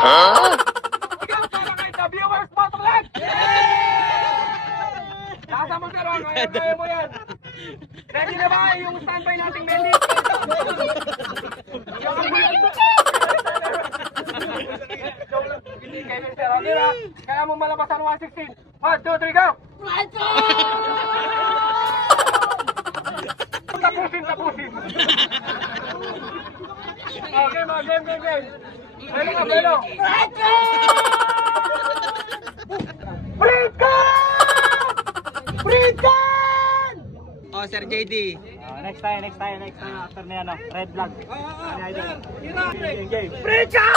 Ikaw para kay the viewers Motovlog! Nasa mo sir, kaya mo yan. Ready na ba yung standby nating Bendy? Hindi kayo sir, okay na? Kaya mo malabasan 116. 1, 2, 3, go! Tapusin. Okay, mga game. Pwede ka, pwede. Freedom! Oh, Sir JD. Next time after na ano, red flag. Game. Freedom!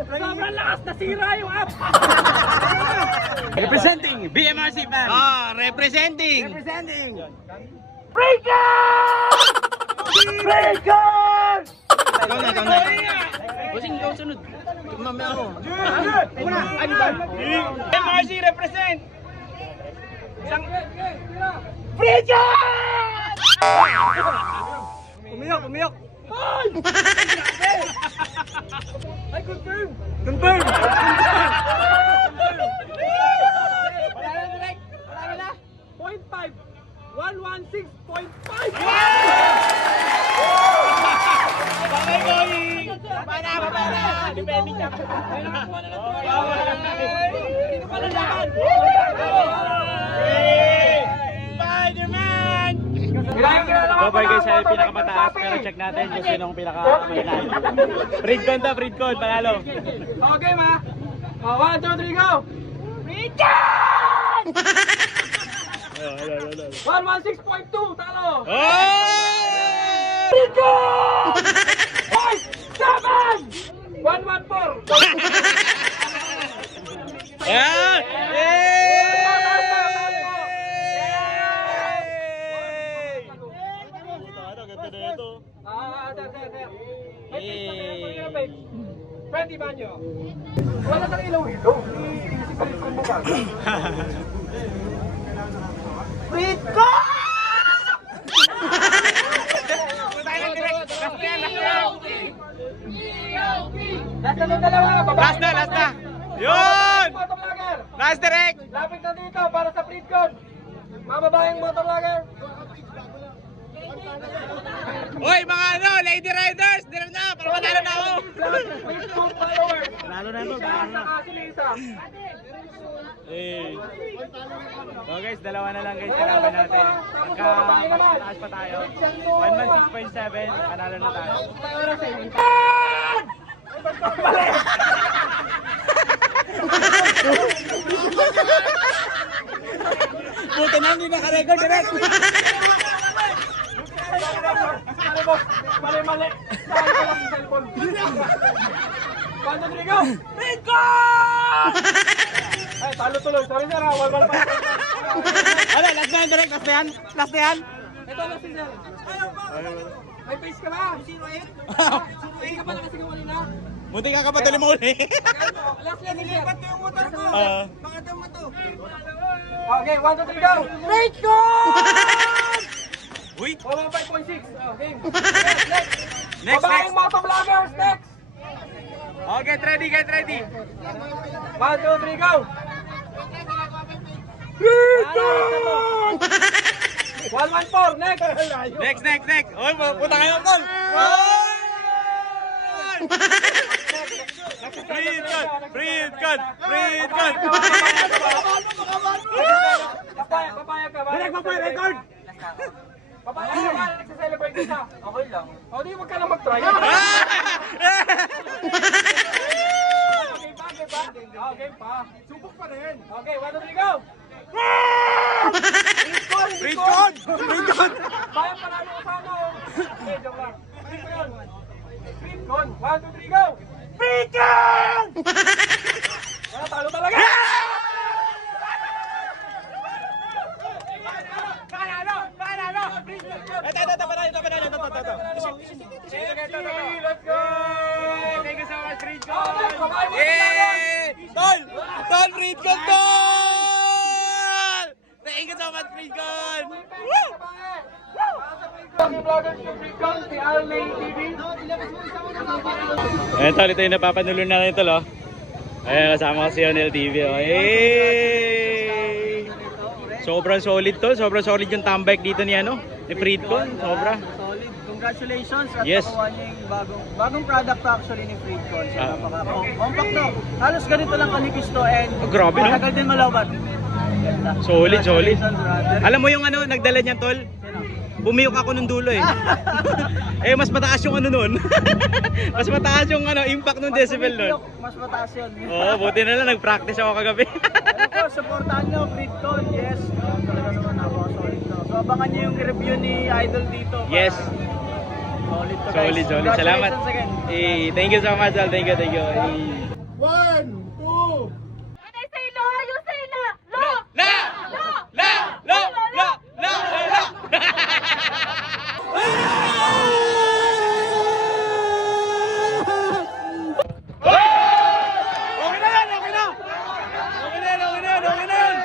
Sobrang lakas, nasira yung app. Representing BMRC fan. Representing. Freedom! Ikaw na. Busing ikaw sunod. Mamaya ako. Ano ba? MRC represent! Freedom! Pumiyok. Ay, confirm! Confirm. Wala na. 0.5. 116.5! Baba na! Depending ka. Sino pa lalaban? Spider-Man! Bye guys, siya yung pinakamataas pero check natin kung sino ang pinakamalinayo. Freedcon, panalo. Okay ma! 1, 2, 3, go! Freedom! 116.2, talo! Freedom! 5, 7! 114! Yeah! Sir. Pwede ba nyo? Wala kang ilaw-ilaw. Isip-isip mo ba? Freedom! Last na ng dalawa. Last na. Yun! Motovlogger. Last direct. Lapit na dito para sa Freedcon. Mga babaeng motovlogger. Uy, mga lady riders, dito na, para manalo na ako. Facebook followers. Lalo na ito. Saka si Lisa. So guys, dalawa na lang guys kalaban natin. Pagka pa tayo. 116.7, panalo na tayo. Puto na, hindi naka-record direct. Mali. Saan ko lang sa cellphone? Paano, Rodrigo? Freedom! Ay, talo tuloy. Sorry sir, wal pa. Ano, last na yan direct, last na yan. Ito lang si sir. May face ka ba? Sinuin ka pa nakasigaw na. Munti ka kapatali mo uli. Last lang nilipat ko yung motor ko. Ah. Mga daw mo to. Okay, 1, 2, 3, go! Freedom! Uy! 5.6. Okay. Next. Babaeng motovloggers, next! Oh, get ready. 1, 2, 3, go! Freedom! 114, next! Next. Uy, puta kayo, tol. Freedcon. Papayag ka ba? Direct record. Papayag ka ba? Nagsa-celebrate ka na? Okay lang. O di, huwag ka lang mag-try. Okay pa. Subok pa rin. Okay, 1, 2, 3, go! Freedcon! Bayang panalo ko sana. Okay, joke lang. Freedcon! 1, 2, 3, go! Freedcon! Wala, talo talaga! Panalo! Ito. Let's go! Thank you so much, Freedcon! Yay! Tol, Freedcon, tol! Thank you so much, Freedcon! Woo! Vloggers ng Freedcon, si Almay TV. Ayan tol, ito yung napapanulo na ito lo. Ayan, kasama ko si Onel TV. Oh. Hey! Sobrang solid to, sobrang solid yung tambike dito ni ano, ni Freedcon, sobra. Solid. Congratulations at Yes. nakuha niya yung bagong product actually ni Freedcon. So, Ah. compact no. Halos ganito lang kanipis to and Oh, grabe, no? matagal din malawat. Ganda. Solid, solid. Congratulations, brother. Alam mo yung ano, nagdala niyan tol? Sino? Bumiyok ako nung dulo eh. Eh, mas mataas yung ano nun. Mas mataas yung ano, impact ng decibel nun. Mas mataas yun. Oo, buti na lang, nag-practice ako kagabi. Ano po, supportahan nyo, Freedcon, yes. Talaga naman napaka-solid to. So, abangan nyo yung review ni Idol dito. Yes. Solid to guys. Solid, solid. Salamat. Congratulations again. Eh, thank you so much, Al. Thank you, thank you. Eh. When I say no, you say no. No. La! La! La! La! La! La! Okay na yan! Okay na! Okay na yan! Okay na yan! Okay na yan!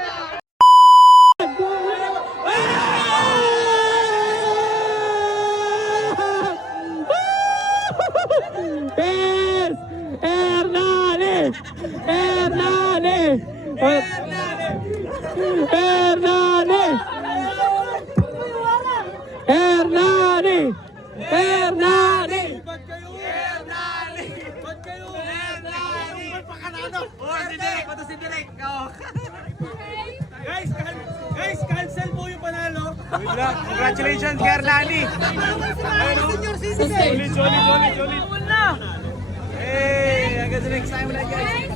Pers! Hernani! Hernani! Hernani! Hernani! Hernani! Guys, cancel po yung panalo. Congratulations, Hernani! Solid, solid, solid, solid! Hey, hanggang sa next time ulit guys!